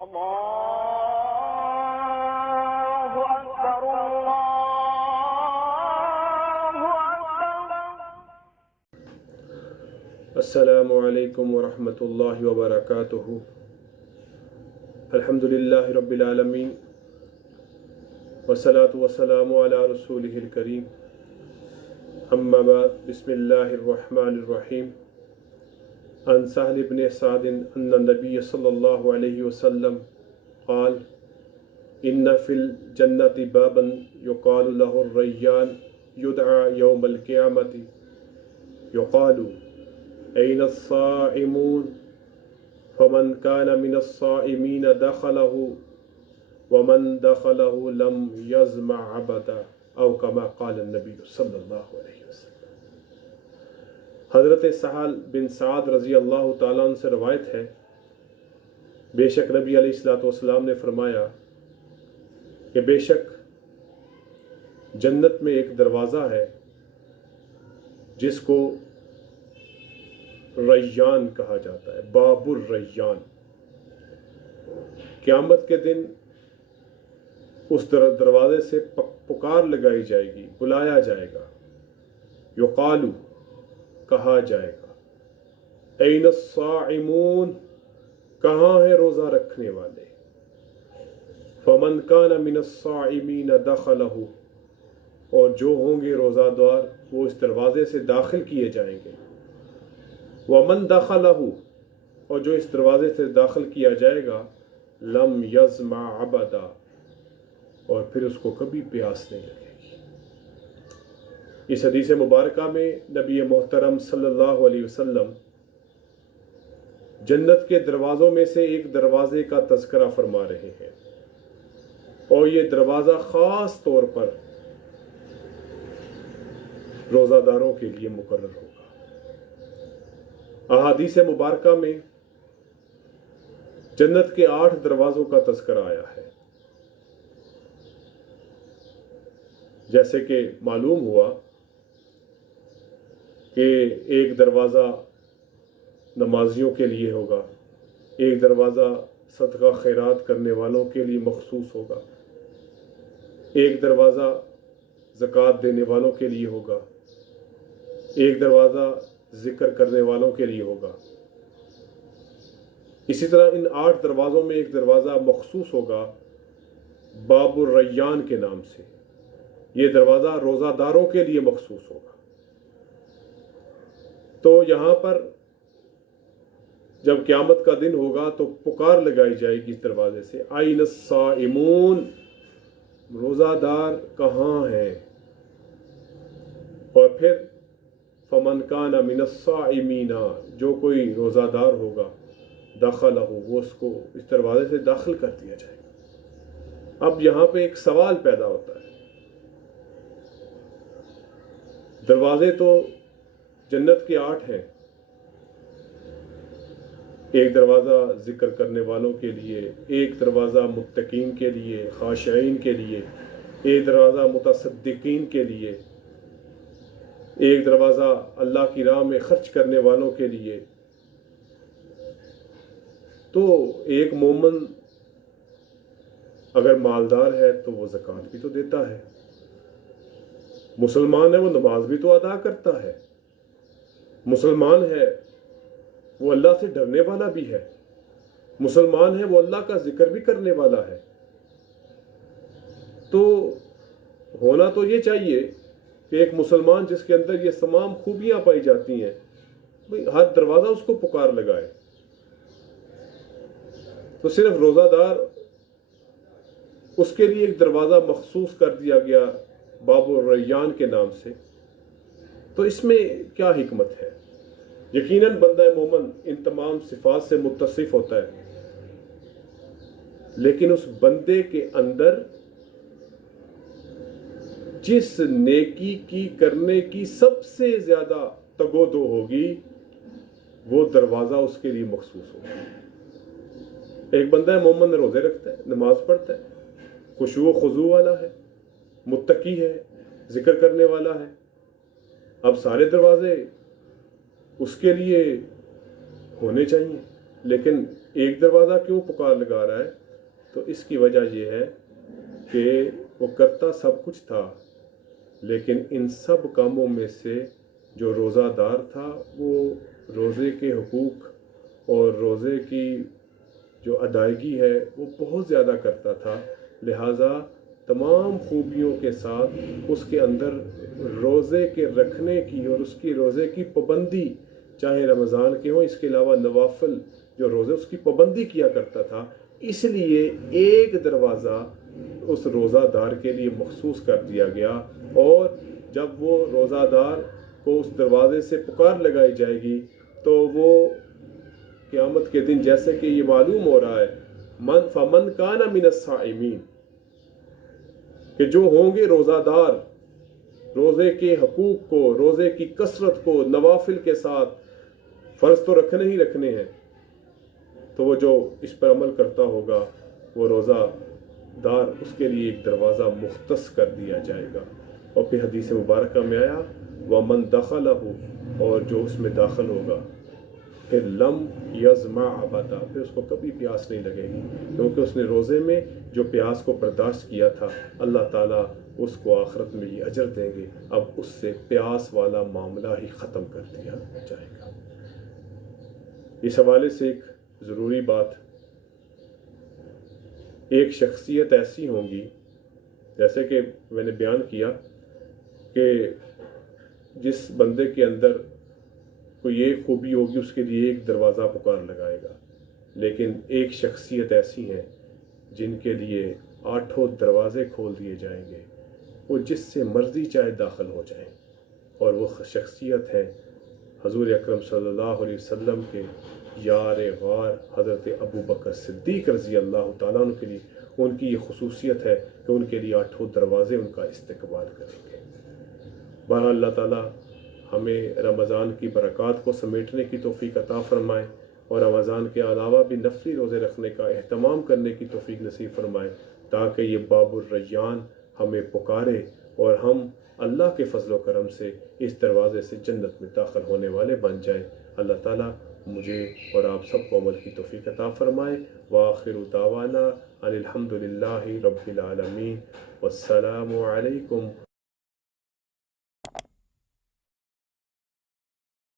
اللہ اکبر اللہ اکبر۔ السلام علیکم ورحمۃ اللہ وبرکاتہ۔ الحمد للہ رب العالمین والصلاة والسلام علی رسولہ الکریم، اما بعد، بسم اللہ الرحمن الرحیم۔ عن سہل بن سعد ان النبی صلی اللہ علیہ وسلم قال ان فی الجنة بابا یقال له الریان یدعى یوم القیامة یقال أين الصائمون فمن كان من الصائمين دخله ومن دخله لم يظمأ أبدا أو كما قال النبي صلی اللہ علیہ وسلم۔ حضرت سہل بن سعد رضی اللہ تعالیٰ عنہ سے روایت ہے، بے شک نبی علیہ السلام نے فرمایا کہ بے شک جنت میں ایک دروازہ ہے جس کو ریان کہا جاتا ہے، باب الریان۔ قیامت کے دن اس دروازے سے پکار لگائی جائے گی، بلایا جائے گا، یقالو کہا جائے گا، این الصائمون کہاں ہیں روزہ رکھنے والے، فمن کان من الصائمین دخلہ اور جو ہوں گے روزہ دار وہ اس دروازے سے داخل کیے جائیں گے، ومن دخلہ اور جو اس دروازے سے داخل کیا جائے گا لم یظمأ ابدا اور پھر اس کو کبھی پیاس نہیں لگے گی۔ اس حدیث مبارکہ میں نبی محترم صلی اللہ علیہ وسلم جنت کے دروازوں میں سے ایک دروازے کا تذکرہ فرما رہے ہیں، اور یہ دروازہ خاص طور پر روزہ داروں کے لیے مقرر ہوگا۔ احادیث مبارکہ میں جنت کے 8 دروازوں کا تذکرہ آیا ہے، جیسے کہ معلوم ہوا کہ ایک دروازہ نمازیوں کے لیے ہوگا، ایک دروازہ صدقہ خیرات کرنے والوں کے لیے مخصوص ہوگا، ایک دروازہ زکوٰۃ دینے والوں کے لیے ہوگا، ایک دروازہ ذکر کرنے والوں کے لیے ہوگا۔ اسی طرح ان 8 دروازوں میں ایک دروازہ مخصوص ہوگا باب الریان کے نام سے، یہ دروازہ روزہ داروں کے لیے مخصوص ہوگا۔ تو یہاں پر جب قیامت کا دن ہوگا تو پکار لگائی جائے گی اس دروازے سے، آئین الصائمون روزہ دار کہاں ہیں، اور پھر فمن کان من الصائمین جو کوئی روزہ دار ہوگا دخلہ وہ اس کو اس دروازے سے داخل کر دیا جائے گا۔ اب یہاں پہ ایک سوال پیدا ہوتا ہے، دروازے تو جنت کے 8 ہیں، ایک دروازہ ذکر کرنے والوں کے لیے، ایک دروازہ متقین کے لیے، خاشعین کے لیے، ایک دروازہ متصدقین کے لیے، ایک دروازہ اللہ کی راہ میں خرچ کرنے والوں کے لیے۔ تو ایک مومن اگر مالدار ہے تو وہ زکوٰۃ بھی تو دیتا ہے، مسلمان ہے وہ نماز بھی تو ادا کرتا ہے، مسلمان ہے وہ اللہ سے ڈرنے والا بھی ہے، مسلمان ہے وہ اللہ کا ذکر بھی کرنے والا ہے۔ تو ہونا تو یہ چاہیے کہ ایک مسلمان جس کے اندر یہ تمام خوبیاں پائی جاتی ہیں، ہر دروازہ اس کو پکار لگائے۔ تو صرف روزہ دار اس کے لیے ایک دروازہ مخصوص کر دیا گیا باب الریان کے نام سے، تو اس میں کیا حکمت ہے؟ یقیناً بندہ مومن ان تمام صفات سے متصف ہوتا ہے، لیکن اس بندے کے اندر جس نیکی کی کرنے کی سب سے زیادہ تگو دو ہوگی وہ دروازہ اس کے لیے مخصوص ہوگا۔ ایک بندہ مومن روزے رکھتا ہے، نماز پڑھتا ہے، خشوع و خضوع والا ہے، متقی ہے، ذکر کرنے والا ہے، اب سارے دروازے اس کے لیے ہونے چاہیے، لیکن ایک دروازہ کیوں پکار لگا رہا ہے؟ تو اس کی وجہ یہ ہے کہ وہ کرتا سب کچھ تھا، لیکن ان سب کاموں میں سے جو روزہ دار تھا وہ روزے کے حقوق اور روزے کی جو ادائیگی ہے وہ بہت زیادہ کرتا تھا، لہٰذا تمام خوبیوں کے ساتھ اس کے اندر روزے کے رکھنے کی اور اس کی روزے کی پابندی، چاہے رمضان کے ہوں، اس کے علاوہ نوافل جو روزے اس کی پابندی کیا کرتا تھا۔ اس لیے ایک دروازہ اس روزہ دار کے لیے مخصوص کر دیا گیا، اور جب وہ روزہ دار کو اس دروازے سے پکار لگائی جائے گی تو وہ قیامت کے دن، جیسے کہ یہ معلوم ہو رہا ہے، فمن کان من الصائمین، کہ جو ہوں گے روزہ دار، روزے کے حقوق کو، روزے کی کثرت کو نوافل کے ساتھ، فرض تو رکھنے ہی رکھنے ہیں، تو وہ جو اس پر عمل کرتا ہوگا وہ روزہ دار، اس کے لیے ایک دروازہ مختص کر دیا جائے گا۔ اور پھر حدیث مبارکہ میں آیا وَمَن دَخَلَهُ، اور جو اس میں داخل ہوگا پھر لم یظمأ ابدا، پھر اس کو کبھی پیاس نہیں لگے گی، کیونکہ اس نے روزے میں جو پیاس کو برداشت کیا تھا، اللہ تعالیٰ اس کو آخرت میں یہ اجر دیں گے، اب اس سے پیاس والا معاملہ ہی ختم کر دیا جائے گا۔ اس حوالے سے ایک ضروری بات، ایک شخصیت ایسی ہوں گی، جیسے کہ میں نے بیان کیا کہ جس بندے کے اندر کوئی ایک خوبی ہوگی اس کے لیے ایک دروازہ پکار لگائے گا، لیکن ایک شخصیت ایسی ہیں جن کے لیے 8 دروازے کھول دیے جائیں گے، وہ جس سے مرضی چاہے داخل ہو جائیں، اور وہ شخصیت ہے حضور اکرم صلی اللہ علیہ وسلم کے یار غار حضرت ابو بکر صدیق رضی اللہ تعالیٰ عنہ کے لیے ان کی یہ خصوصیت ہے کہ ان کے لیے 8 دروازے ان کا استقبال کریں گے۔ بہرحال اللہ تعالیٰ ہمیں رمضان کی برکات کو سمیٹنے کی توفیق عطا فرمائے، اور رمضان کے علاوہ بھی نفلی روزے رکھنے کا اہتمام کرنے کی توفیق نصیب فرمائے، تاکہ یہ باب الریان ہمیں پکارے اور ہم اللہ کے فضل و کرم سے اس دروازے سے جنت میں داخل ہونے والے بن جائیں۔ اللہ تعالیٰ مجھے اور آپ سب کو عمل کی توفیق عطا فرمائے۔ وآخر دعوانا ان الحمد للہ رب العالمین، والسلام علیکم